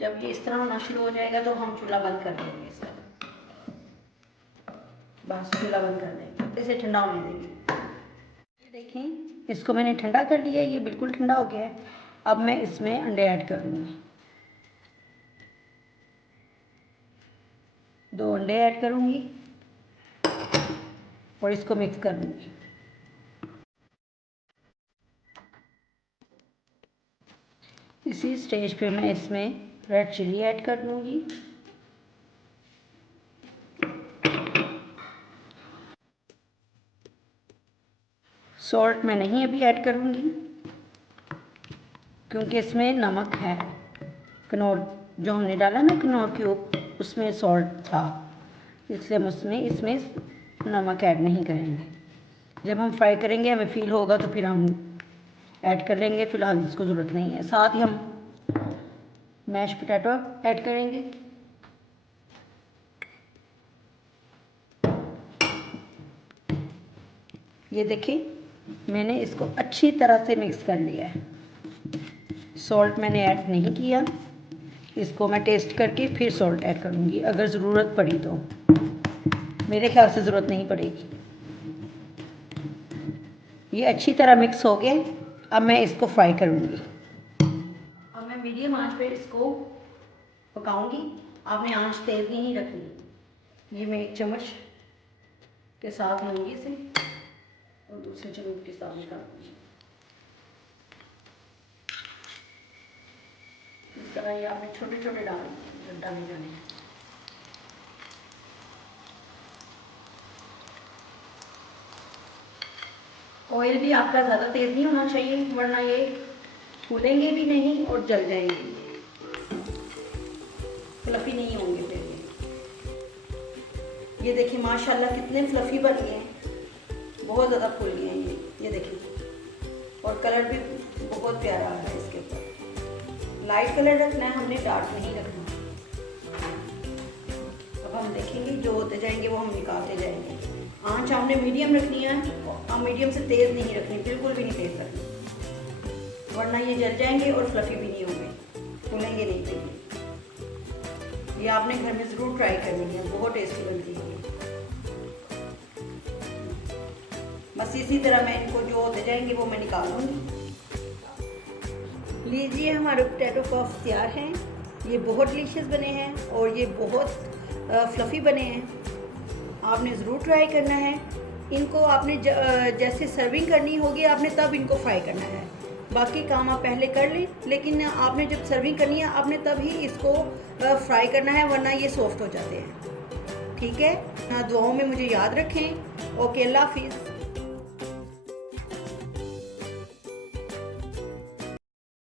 जब ये इस तरह होना शुरू हो जाएगा तो हम चूल्हा बंद कर देंगे इसका। बस चूल्हा बंद कर देंगे, इसे ठंडा होने देंगे। ये देखें, इसको मैंने ठंडा कर लिया है, ये बिल्कुल ठंडा हो गया है। अब मैं इसमें अंडे ऐड करूँगी। 2 अंडे ऐड करूँगी और इसको मिक्स करूँगी। इसी स्टेज पे मैं इसमें रेड चिली ऐड कर दूँगी। सॉल्ट मैं नहीं अभी ऐड करूँगी क्योंकि इसमें नमक है। कनौर जो हमने डाला ना, कनौर क्यूब, उसमें सॉल्ट था, इसलिए हम इसमें नमक ऐड नहीं करेंगे। जब हम फ्राई करेंगे हमें फील होगा तो फिर हम ऐड कर लेंगे, फ़िलहाल इसको ज़रूरत नहीं है। साथ ही हम मैश पोटैटो ऐड करेंगे। ये देखिए, मैंने इसको अच्छी तरह से मिक्स कर लिया है। सॉल्ट मैंने ऐड नहीं किया, इसको मैं टेस्ट करके फिर सॉल्ट ऐड करूँगी अगर ज़रूरत पड़ी तो। मेरे ख्याल से ज़रूरत नहीं पड़ेगी। ये अच्छी तरह मिक्स हो गया। अब मैं इसको फ्राई करूँगी। अब मैं मीडियम आंच पे इसको पकाऊंगी। आपने आंच तेज़ नहीं रखनी। ये मैं एक चम्मच के साथ लूँगी इसे और दूसरे चम्मच के साथ निकालूंगी। इस तरह ये आपने छोटे छोटे डाले जाने हैं। ऑयल भी आपका ज़्यादा तेज़ नहीं होना चाहिए, वरना ये फूलेंगे भी नहीं और जल जाएंगे, फ्लफ़ी नहीं होंगे फिर ये देखिए माशाल्लाह कितने फ्लफ़ी बन गए हैं, बहुत ज़्यादा फूल गए हैं ये देखिए। और कलर भी बहुत प्यारा आ रहा है इसके ऊपर। लाइट कलर रखना है हमने, डार्क नहीं रखना। अब हम देखेंगे जो होते जाएंगे वो हम निकालते जाएंगे। आंच हमने मीडियम रखनी है, और मीडियम से तेज़ नहीं रखनी, बिल्कुल भी नहीं तेज़ रखनी, वरना ये जल जाएंगे और फ्लफ़ी भी नहीं होंगे, फूलेंगे नहीं फिर। ये आपने घर में ज़रूर ट्राई करनी है, बहुत टेस्टी बनती है। बस इसी तरह मैं इनको जो होते जाएंगे वो मैं निकाल लूँगी। लीजिए हमारे पोटैटो पफ तैयार हैं। ये बहुत डिलीशियस बने हैं और ये बहुत फ्लफ़ी बने हैं। आपने ज़रूर ट्राई करना है। इनको आपने जैसे सर्विंग करनी होगी आपने तब इनको फ्राई करना है, बाकी काम आप पहले कर लें, लेकिन आपने जब सर्विंग करनी है आपने तब ही इसको फ्राई करना है, वरना ये सॉफ्ट हो जाते हैं। ठीक है, दुआओं में मुझे याद रखें। ओके, अल्लाह हाफिज़।